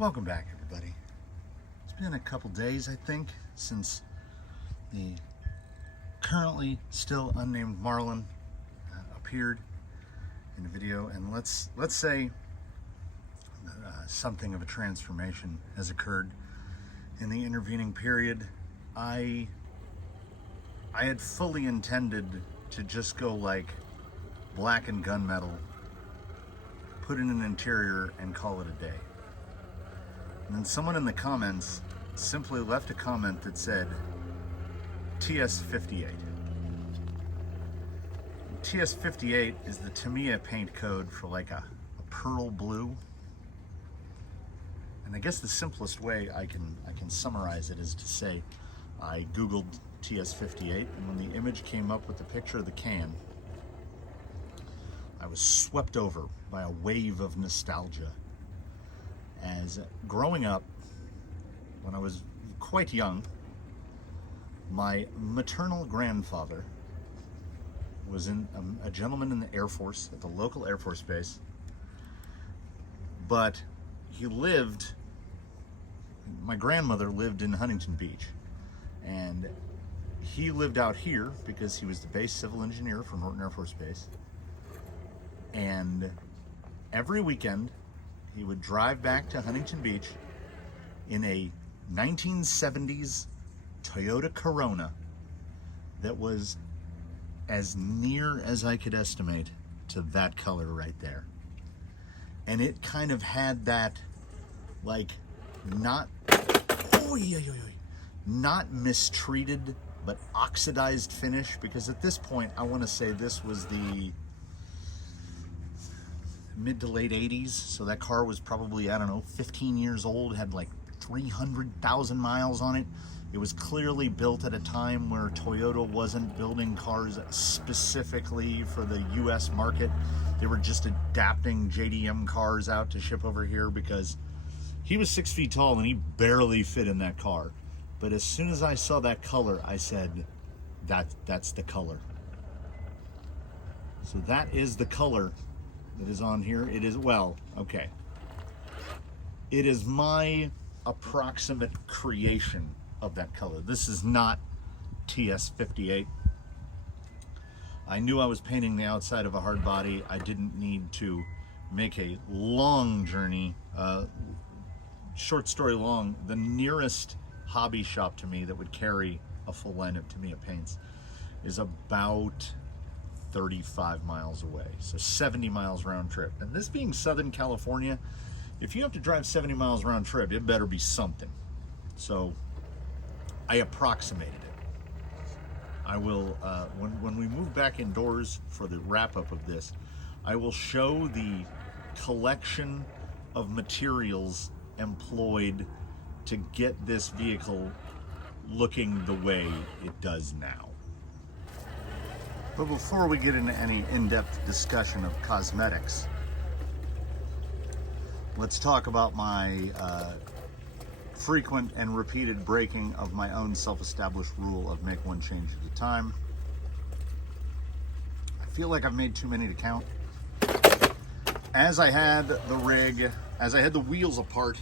Welcome back, everybody. It's been a couple days, I think, since the currently still unnamed Marlin appeared in a video, and let's say something of a transformation has occurred in the intervening period. I had fully intended to just go like black and gunmetal, put in an interior, and call it a day. And then someone in the comments simply left a comment that said TS58. TS58 is the Tamiya paint code for like a pearl blue. And I guess the simplest way I can summarize it is to say I Googled TS58, and when the image came up with the picture of the can, I was swept over by a wave of nostalgia. As growing up, when I was quite young, my maternal grandfather was a gentleman in the Air Force at the local Air Force base, but my grandmother lived in Huntington Beach, and he lived out here because he was the base civil engineer for Norton Air Force Base. And every weekend he would drive back to Huntington Beach in a 1970s Toyota Corona that was as near as I could estimate to that color right there. And it kind of had that, like, not mistreated but oxidized finish, because at this point I want to say this was the mid to late 80s, so that car was probably, I don't know, 15 years old, had like 300,000 miles on it. It was clearly built at a time where Toyota wasn't building cars specifically for the US market. They were just adapting JDM cars out to ship over here, because he was 6 feet tall and he barely fit in that car. But as soon as I saw that color, I said, that's the color. So that is the color that is on here. It is, well, okay. It is my approximate creation of that color. This is not TS58. I knew I was painting the outside of a hard body. I didn't need to make a long journey. Short story long, the nearest hobby shop to me that would carry a full line of Tamiya paints is about 35 miles away, so 70 miles round trip. And this being Southern California, if you have to drive 70 miles round trip, it better be something. So I approximated it. I will, when we move back indoors for the wrap up of this, I will show the collection of materials employed to get this vehicle looking the way it does now. But before we get into any in-depth discussion of cosmetics, let's talk about my frequent and repeated breaking of my own self-established rule of make one change at a time. I feel like I've made too many to count. As I had the wheels apart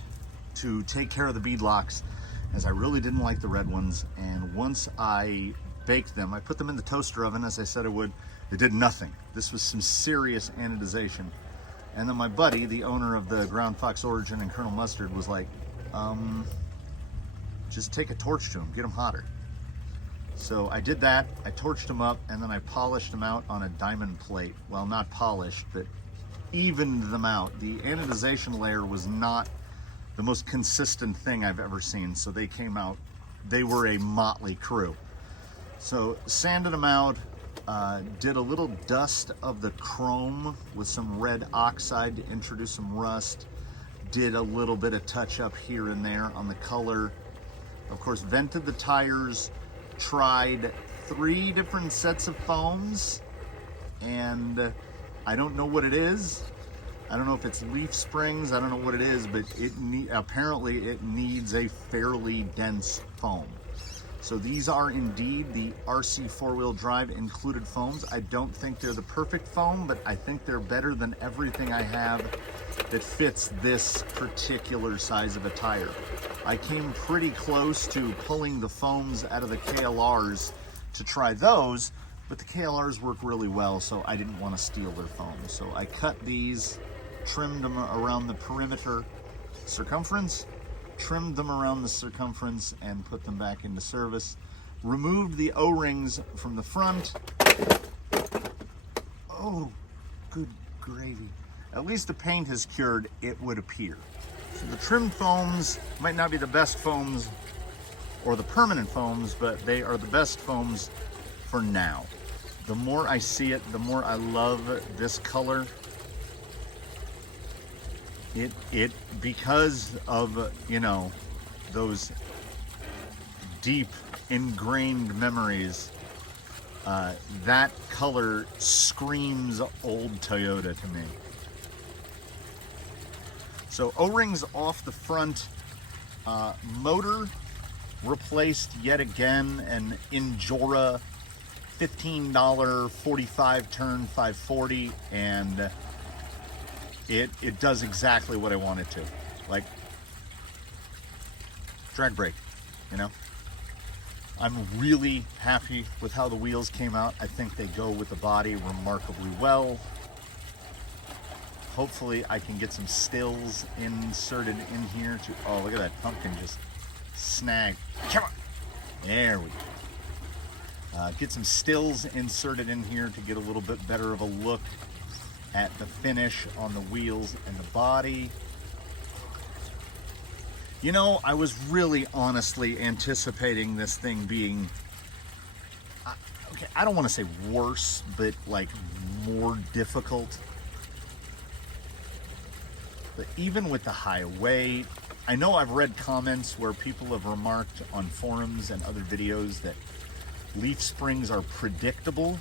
to take care of the bead locks, as I really didn't like the red ones, and once I baked them, I put them in the toaster oven as I said I would. It did nothing. This was some serious anodization. And then my buddy, the owner of the Ground Fox Origin and Colonel Mustard, was like, just take a torch to them, get them hotter. So I did that. I torched them up, and then I polished them out on a diamond plate. Well, not polished, but evened them out. The anodization layer was not the most consistent thing I've ever seen, so they came out, they were a motley crew. So sanded them out, did a little dust of the chrome with some red oxide to introduce some rust, did a little bit of touch up here and there on the color. Of course, vented the tires, tried 3 different sets of foams, and I don't know what it is. I don't know if it's leaf springs, I don't know what it is, but apparently it needs a fairly dense foam. So these are indeed the RC four-wheel drive included foams. I don't think they're the perfect foam, but I think they're better than everything I have that fits this particular size of a tire. I came pretty close to pulling the foams out of the KLRs to try those, but the KLRs work really well, so I didn't want to steal their foams. So I cut these, trimmed them around the perimeter circumference, trimmed them around the circumference, and put them back into service. Removed the O-rings from the front. Oh, good gravy. At least the paint has cured, it would appear. So the trim foams might not be the best foams or the permanent foams, but they are the best foams for now. The more I see it, the more I love this color. It because of, you know, those deep ingrained memories, that color screams old Toyota to me. So O-rings off the front, motor replaced yet again, an Injora $15 45 turn 540, and it does exactly what I want it to. Like, drag brake, you know? I'm really happy with how the wheels came out. I think they go with the body remarkably well. Hopefully I can get some stills inserted in here to, oh, look at that pumpkin just snag. Come on. There we go. Get some stills inserted in here to get a little bit better of a look at the finish on the wheels and the body. You know, I was really honestly anticipating this thing being, okay, I don't want to say worse, but like more difficult. But even with the high weight, I know I've read comments where people have remarked on forums and other videos that leaf springs are predictable.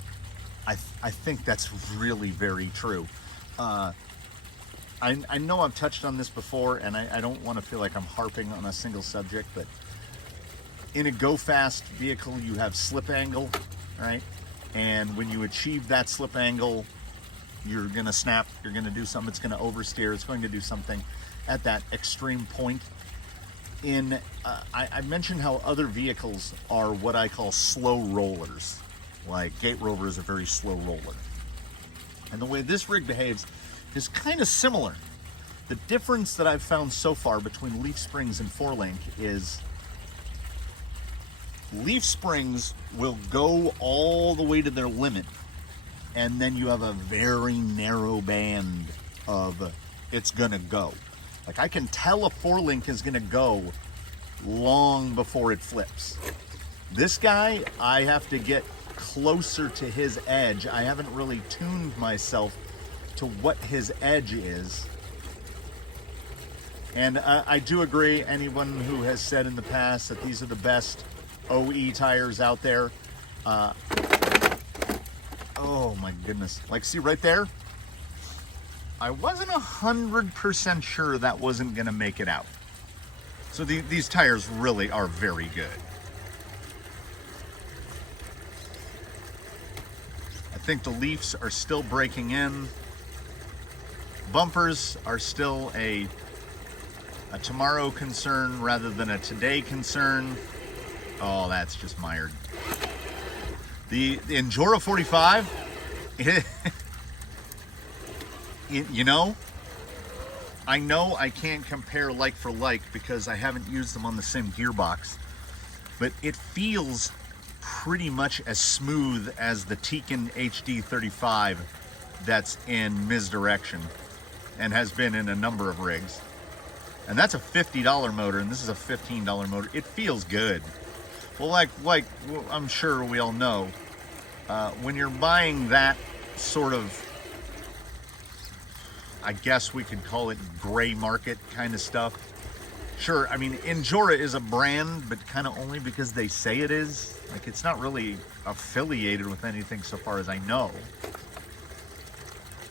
I think that's really very true. I know I've touched on this before, and I don't want to feel like I'm harping on a single subject, but in a go-fast vehicle, you have slip angle, right? And when you achieve that slip angle, you're going to snap, you're going to do something, it's going to oversteer, it's going to do something at that extreme point. I mentioned how other vehicles are what I call slow rollers. Like Gate Rover is a very slow roller. And the way this rig behaves is kind of similar. The difference that I've found so far between leaf springs and 4-link is leaf springs will go all the way to their limit, and then you have a very narrow band of it's gonna go. Like, I can tell a 4-link is gonna go long before it flips. This guy, I have to get closer to his edge. I haven't really tuned myself to what his edge is. And I do agree, anyone who has said in the past that these are the best OE tires out there, oh my goodness. Like, see right there? I wasn't 100% sure that wasn't gonna make it out. So these tires really are very good. I think the leafs are still breaking in. Bumpers are still a tomorrow concern rather than a today concern. Oh, that's just mired. The Injora 45, you know I can't compare like for like because I haven't used them on the same gearbox, but it feels pretty much as smooth as the Tekin HD35 that's in Misdirection and has been in a number of rigs. And that's a $50 motor, and this is a $15 motor. It feels good. Well, like I'm sure we all know, when you're buying that sort of, I guess we could call it gray market kind of stuff. Sure, I mean, Injora is a brand, but kind of only because they say it is. Like, it's not really affiliated with anything so far as I know.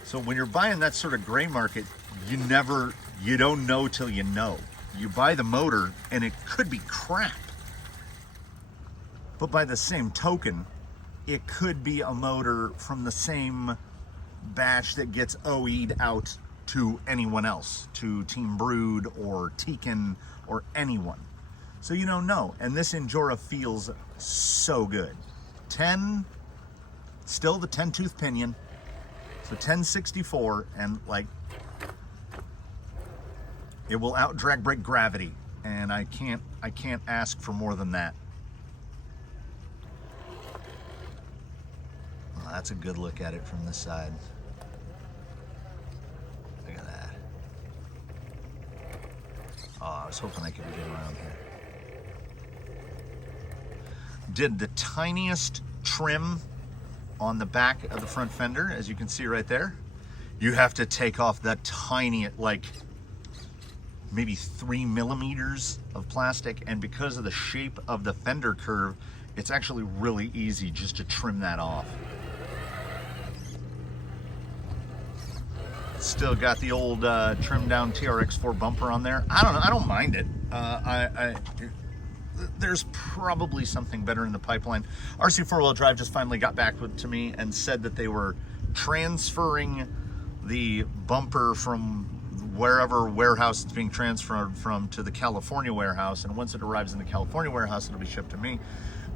So when you're buying that sort of gray market, you don't know till you know. You buy the motor and it could be crap. But by the same token, it could be a motor from the same batch that gets OE'd out to anyone else, to Team Brood or Tekin or anyone. So you don't know. And this Injora feels so good. 10, still the 10 tooth pinion. So 1064, and like, it will out drag brake gravity. And I can't ask for more than that. Well, that's a good look at it from this side. Look at that. Oh, I was hoping I could get around here. Did the tiniest trim on the back of the front fender, as you can see right there. You have to take off that tiny, like maybe 3 millimeters of plastic, and because of the shape of the fender curve, it's actually really easy just to trim that off. Still got the old trimmed down TRX4 bumper on there. I don't know, I don't mind it. There's probably something better in the pipeline. RC4WD Drive just finally got back to me and said that they were transferring the bumper from wherever warehouse it's being transferred from to the California warehouse, and once it arrives in the California warehouse, it'll be shipped to me,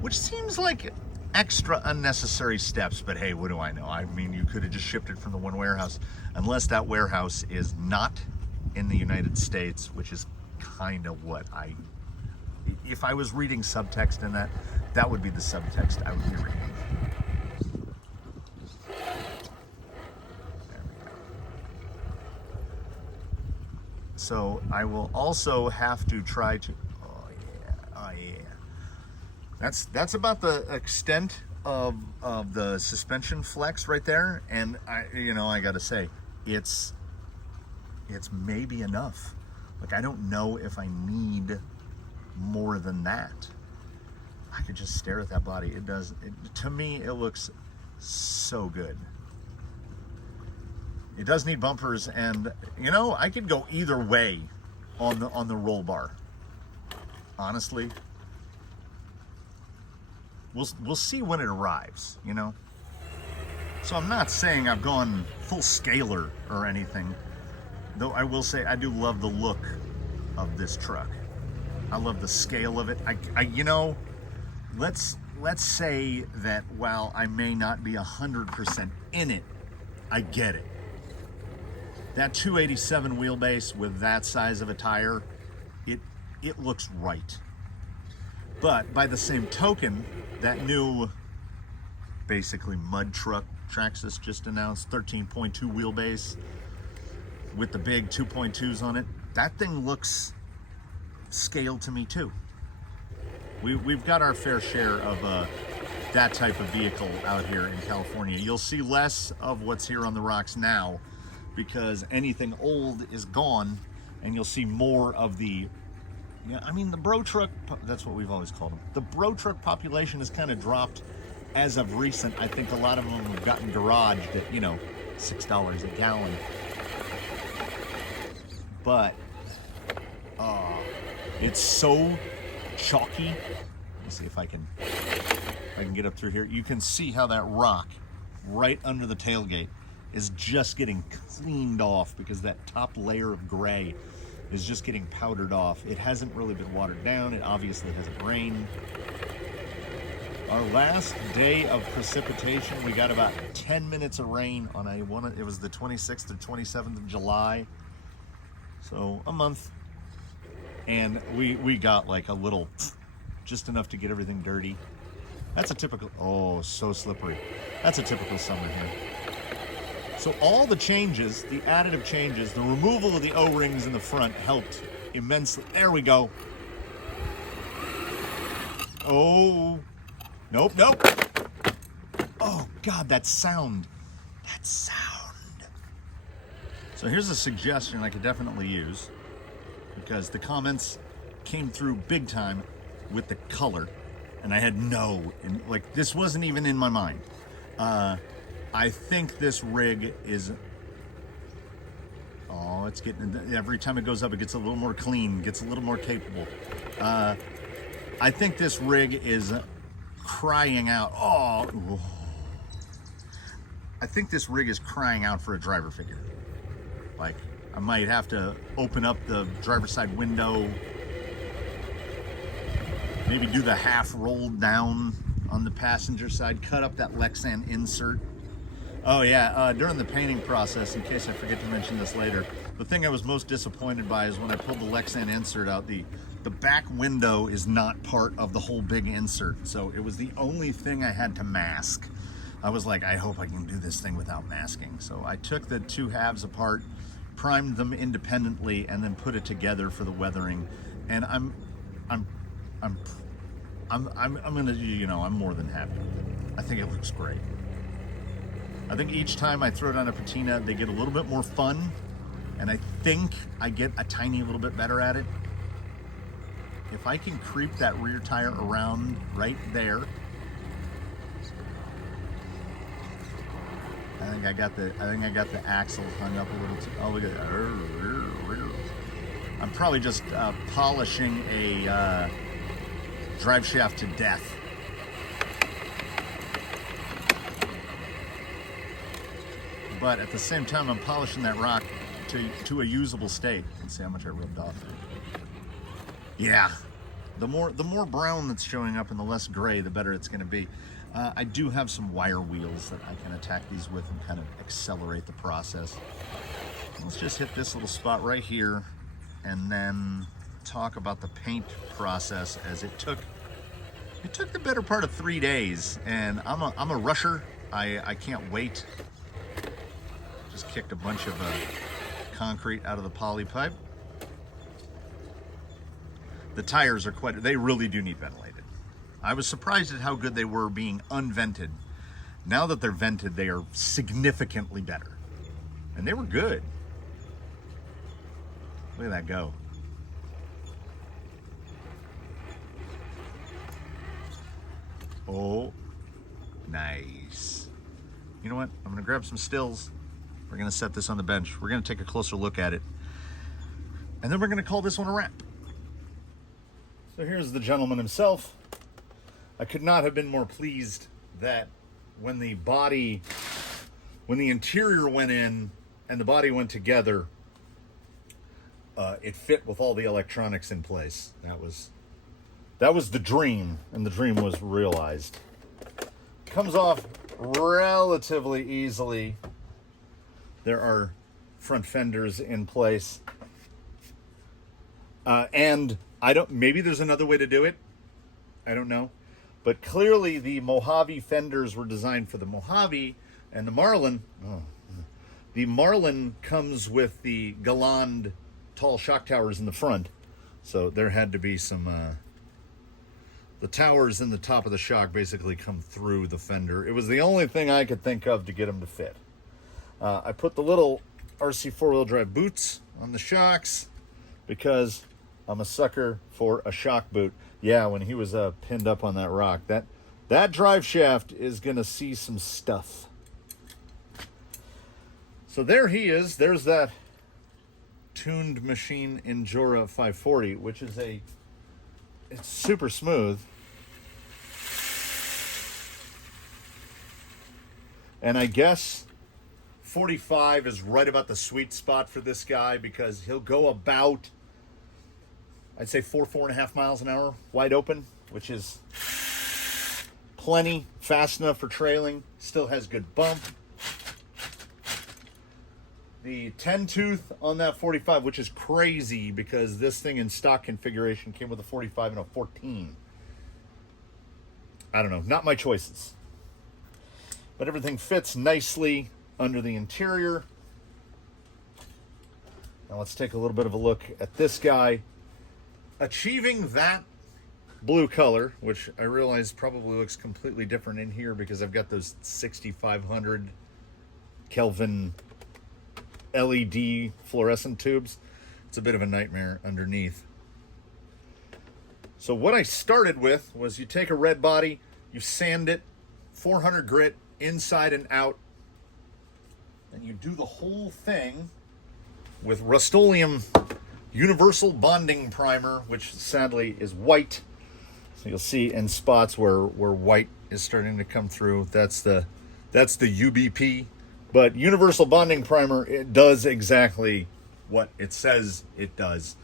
which seems like extra unnecessary steps, but hey, what do I know? I mean, you could have just shipped it from the one warehouse, unless that warehouse is not in the United States, which is kind of what if I was reading subtext in that would be the subtext I would be reading. So I will also have to try to, oh yeah. That's about the extent of the suspension flex right there. And I gotta say, it's maybe enough. Like, I don't know if I need more than that. I could just stare at that body. To me, it looks so good. It does need bumpers, and I could go either way on the roll bar. Honestly, we'll see when it arrives. So I'm not saying I've gone full scaler or anything, though I will say I do love the look of this truck. I love the scale of it. Let's say that while I may not be 100% in it, I get it. That 287 wheelbase with that size of a tire, it looks right. But by the same token, that new, basically mud truck Traxxas just announced, 13.2 wheelbase with the big 2.2s on it, that thing looks scaled to me too. We've got our fair share of that type of vehicle out here in California. You'll see less of what's here on the rocks now, because anything old is gone, and you'll see more of the, the bro truck, that's what we've always called them. The bro truck population has kind of dropped as of recent. I think a lot of them have gotten garaged at, $6 a gallon. But, it's so chalky. Let me see if I can get up through here. You can see how that rock right under the tailgate is just getting cleaned off, because that top layer of gray is just getting powdered off. It hasn't really been watered down. It obviously hasn't rained. Our last day of precipitation, we got about 10 minutes of rain on it was the 26th to 27th of July. So a month. And we got like a little, just enough to get everything dirty. That's a typical, oh, so slippery. That's a typical summer here. So all the changes, the additive changes, the removal of the O-rings in the front helped immensely. There we go. Oh, nope. Oh God, that sound. So here's a suggestion I could definitely use, because the comments came through big time with the color, and I had this wasn't even in my mind. I think this rig is, it's getting, every time it goes up, it gets a little more clean, gets a little more capable. I think this rig is crying out. Oh, I think this rig is crying out for a driver figure. Like, I might have to open up the driver's side window, maybe do the half roll down on the passenger side, cut up that Lexan insert. Oh yeah, during the painting process, in case I forget to mention this later, the thing I was most disappointed by is when I pulled the Lexan insert out, the back window is not part of the whole big insert, so it was the only thing I had to mask. I was like, I hope I can do this thing without masking. So I took the two halves apart, primed them independently, and then put it together for the weathering. And I'm gonna, you know, I'm more than happy with it. I think it looks great. I think each time I throw it on a patina, they get a little bit more fun, and I think I get a tiny little bit better at it. If I can creep that rear tire around right there, I think I got the axle hung up a little too. Oh, look at that. I'm probably just polishing a drive shaft to death. But at the same time, I'm polishing that rock to a usable state. Let's see how much I rubbed off. Yeah, the more brown that's showing up and the less gray, the better it's going to be. I do have some wire wheels that I can attack these with and kind of accelerate the process. Let's just hit this little spot right here and then talk about the paint process, as it took the better part of 3 days, and I'm a rusher. I can't wait. Just kicked a bunch of concrete out of the poly pipe. The tires are they really do need ventilated. I was surprised at how good they were being unvented. Now that they're vented, they are significantly better. And they were good. Look at that go. Oh, nice. You know what? I'm gonna grab some stills. We're gonna set this on the bench. We're gonna take a closer look at it. And then we're gonna call this one a wrap. So here's the gentleman himself. I could not have been more pleased that when the interior went in and the body went together, it fit with all the electronics in place. That was the dream, and the dream was realized. Comes off relatively easily. There are front fenders in place. And maybe there's another way to do it. I don't know. But clearly the Mojave fenders were designed for the Mojave, and the Marlin, the Marlin comes with the Galand tall shock towers in the front. So there had to be some, the towers in the top of the shock basically come through the fender. It was the only thing I could think of to get them to fit. I put the little RC four-wheel drive boots on the shocks because I'm a sucker for a shock boot. Yeah, when he was pinned up on that rock, that drive shaft is gonna see some stuff. So there he is. There's that tuned machine Injora 540, which is it's super smooth. And I guess 45 is right about the sweet spot for this guy, because he'll go about, I'd say 4.5 miles an hour wide open, which is plenty, fast enough for trailing. Still has good bump. The 10 tooth on that 45, which is crazy because this thing in stock configuration came with a 45 and a 14. I don't know, not my choices. But everything fits nicely under the interior. Now let's take a little bit of a look at this guy. Achieving that blue color, which I realize probably looks completely different in here because I've got those 6500 Kelvin LED fluorescent tubes. It's a bit of a nightmare underneath. So what I started with was you take a red body, you sand it, 400 grit inside and out, and you do the whole thing with Rust-Oleum Universal Bonding Primer, which sadly is white. So you'll see in spots where white is starting to come through. That's the UBP. But Universal Bonding Primer, it does exactly what it says it does,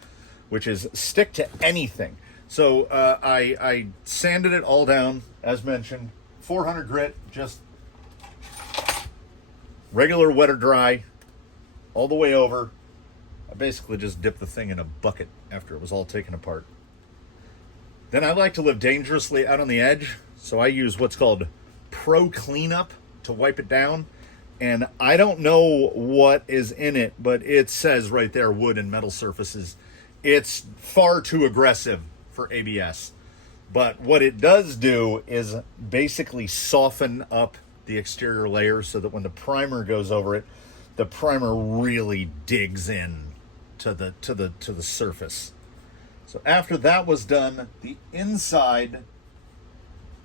which is stick to anything. So I sanded it all down, as mentioned. 400 grit, just regular wet or dry, all the way over. I basically just dipped the thing in a bucket after it was all taken apart. Then I like to live dangerously out on the edge, so I use what's called Pro Cleanup to wipe it down. And I don't know what is in it, but it says right there, wood and metal surfaces. It's far too aggressive for ABS. But what it does do is basically soften up the exterior layer so that when the primer goes over it, the primer really digs in to the surface. So after that was done, the inside,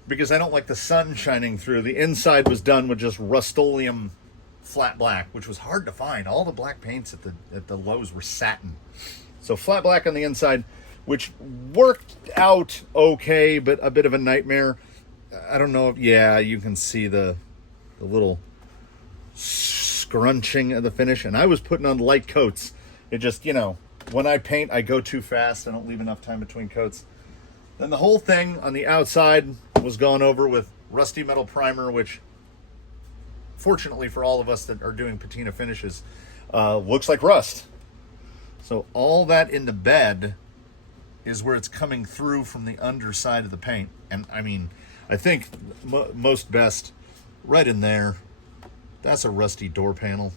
because I don't like the sun shining through, the inside was done with just Rust-Oleum flat black, which was hard to find. All the black paints at the Lowe's were satin. So flat black on the inside, which worked out okay, but a bit of a nightmare. I don't know if, yeah, you can see the little scrunching of the finish. And I was putting on light coats. It just, you know, when I paint, I go too fast. I don't leave enough time between coats. Then the whole thing on the outside was gone over with rusty metal primer, which, fortunately for all of us that are doing patina finishes, looks like rust. So all that in the bed is where it's coming through from the underside of the paint. And I mean, I think most best right in there, that's a rusty door panel.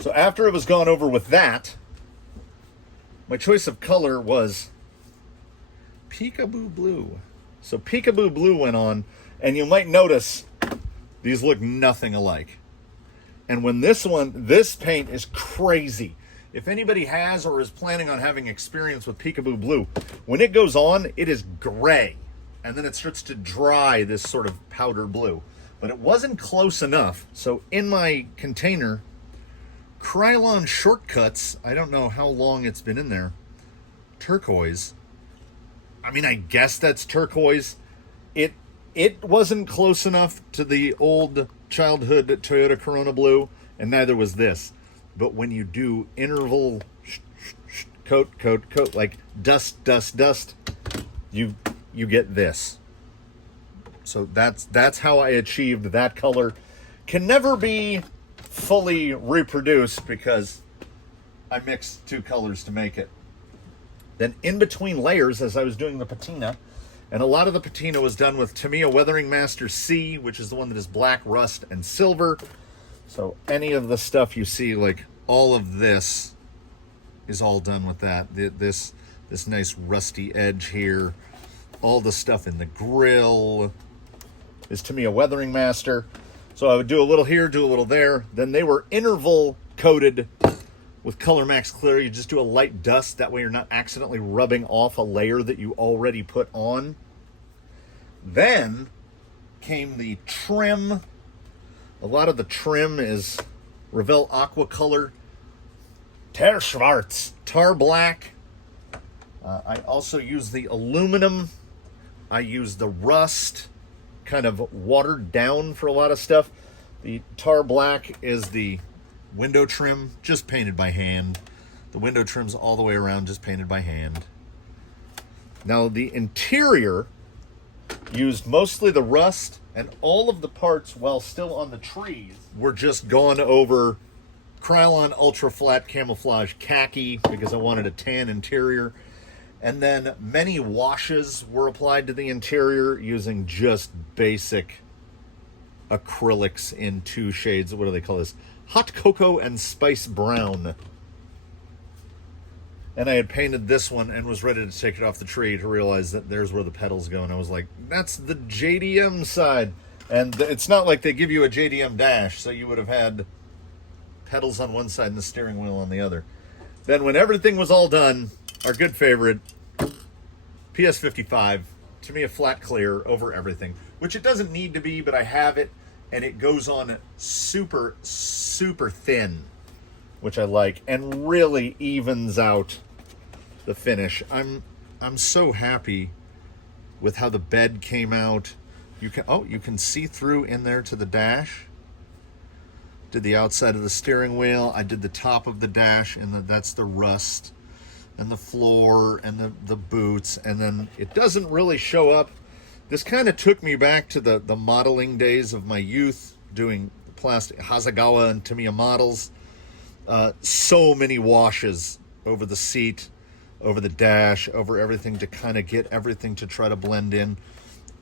So after it was gone over with that, my choice of color was Peekaboo Blue. So Peekaboo Blue went on, and you might notice these look nothing alike. And when this paint is crazy. If anybody has or is planning on having experience with Peekaboo Blue, when it goes on, it is gray. And then it starts to dry this sort of powder blue. But it wasn't close enough. So in my container, Krylon Shortcuts, I don't know how long it's been in there, turquoise. I mean, I guess that's turquoise. It wasn't close enough to the old childhood Toyota Corona Blue, and neither was this. But when you do interval coat, like dust, you get this. So that's how I achieved that color. Can never be fully reproduced because I mixed two colors to make it. Then in between layers, as I was doing the patina, and a lot of the patina was done with Tamiya Weathering Master C, which is the one that is black, rust, and silver. So any of the stuff you see, like all of this, is all done with that. This nice rusty edge here, all the stuff in the grill is Tamiya Weathering Master. So I would do a little here, do a little there. Then they were interval coated with Color Max Clear. You just do a light dust. That way you're not accidentally rubbing off a layer that you already put on. Then came the trim. A lot of the trim is Revell Aqua Color, Tar Schwarz, Tar Black. I also use the aluminum. I use the rust, kind of watered down for a lot of stuff. The Tar Black is the window trim, just painted by hand. The window trim's all the way around, just painted by hand. Now the interior used mostly the rust, and all of the parts, while still on the trees, were just gone over Krylon Ultra Flat Camouflage Khaki because I wanted a tan interior. And then many washes were applied to the interior using just basic acrylics in two shades. What do they call this? Hot Cocoa and Spice Brown. And I had painted this one and was ready to take it off the tree to realize that there's where the pedals go. And I was like, that's the JDM side. And it's not like they give you a JDM dash, so you would have had pedals on one side and the steering wheel on the other. Then when everything was all done, our good favorite, PS55, to me a flat clear over everything, which it doesn't need to be, but I have it, and it goes on super, super thin, which I like, and really evens out the finish. I'm I'm so happy with how the bed came out. You can see through in there to the dash. Did the outside of the steering wheel. I did the top of the dash, and that's the rust, and the floor, and the boots, and then it doesn't really show up. This kind of took me back to the modeling days of my youth, doing plastic Hasegawa and Tamiya models. So many washes over the seat, over the dash, over everything to kind of get everything to try to blend in.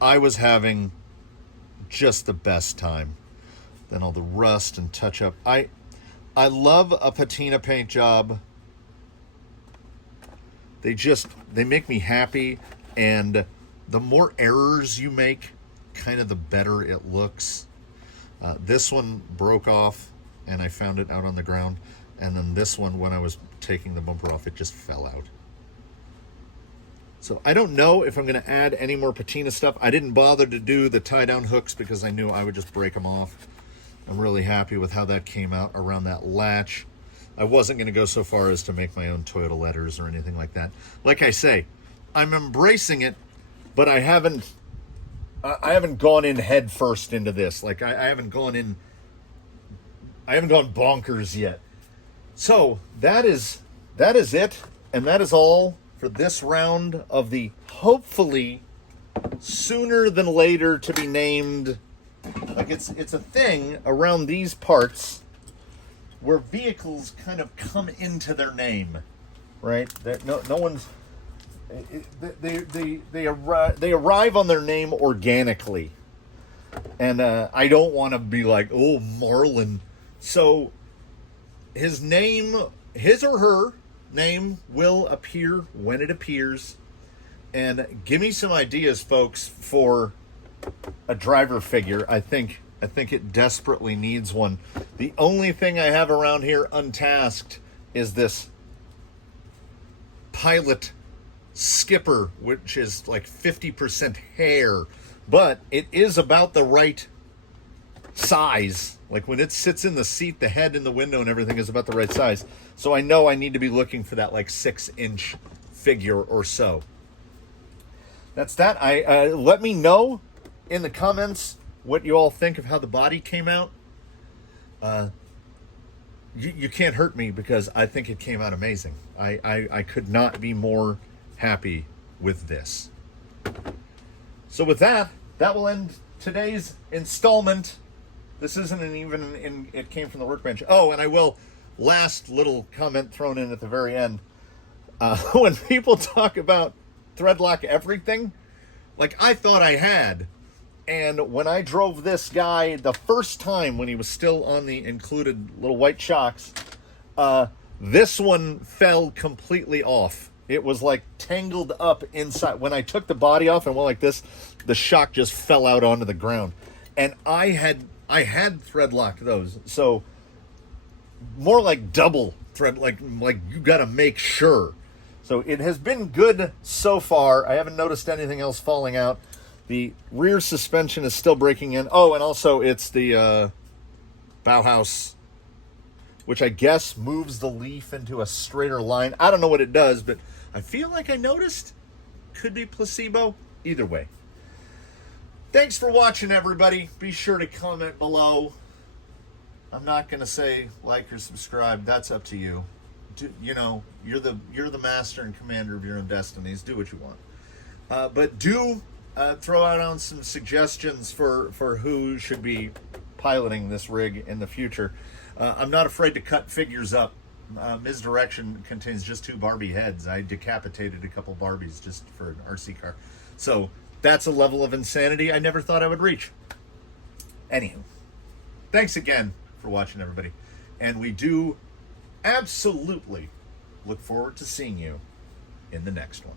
I was having just the best time. Then all the rust and touch up. I love a patina paint job. They make me happy, and the more errors you make, kind of the better it looks. This one broke off, and I found it out on the ground. And then this one, when I was taking the bumper off, it just fell out. So I don't know if I'm going to add any more patina stuff. I didn't bother to do the tie-down hooks because I knew I would just break them off. I'm really happy with how that came out around that latch. I wasn't going to go so far as to make my own Toyota letters or anything like that. Like I say, I'm embracing it, but I haven't gone in head first into this. Like I haven't gone bonkers yet. So that is it, and that is all for this round of the hopefully sooner than later to be named. Like it's a thing around these parts where vehicles kind of come into their name, right? That no one's they arrive on their name organically, and I don't want to be like, oh, Marlin. So his or her name will appear when it appears, and give me some ideas, folks, for a driver figure. I think it desperately needs one. The only thing I have around here untasked is this pilot skipper, which is like 50% hair, but it is about the right size. Like when it sits in the seat, the head and the window and everything is about the right size. So I know I need to be looking for that like 6-inch figure or so. That's that. Let me know in the comments what you all think of how the body came out. You can't hurt me because I think it came out amazing. I could not be more happy with this. So with that will end today's installment. This isn't it came from the workbench. Oh, and I will, last little comment thrown in at the very end. When people talk about threadlock everything, like I thought I had. And when I drove this guy the first time when he was still on the included little white shocks, this one fell completely off. It was like tangled up inside. When I took the body off and went like this, the shock just fell out onto the ground. And I had threadlocked those. So more like double thread, like you got to make sure. So it has been good so far. I haven't noticed anything else falling out. The rear suspension is still breaking in. Oh, and also it's the Bauhaus, which I guess moves the leaf into a straighter line. I don't know what it does, but I feel like I noticed. Could be placebo. Either way. Thanks for watching, everybody. Be sure to comment below. I'm not going to say like or subscribe. That's up to you. You're the master and commander of your own destinies. Do what you want. But do throw out on some suggestions for who should be piloting this rig in the future. I'm not afraid to cut figures up. Misdirection contains just 2 Barbie heads. I decapitated a couple Barbies just for an RC car. So that's a level of insanity I never thought I would reach. Anywho, thanks again for watching, everybody. And we do absolutely look forward to seeing you in the next one.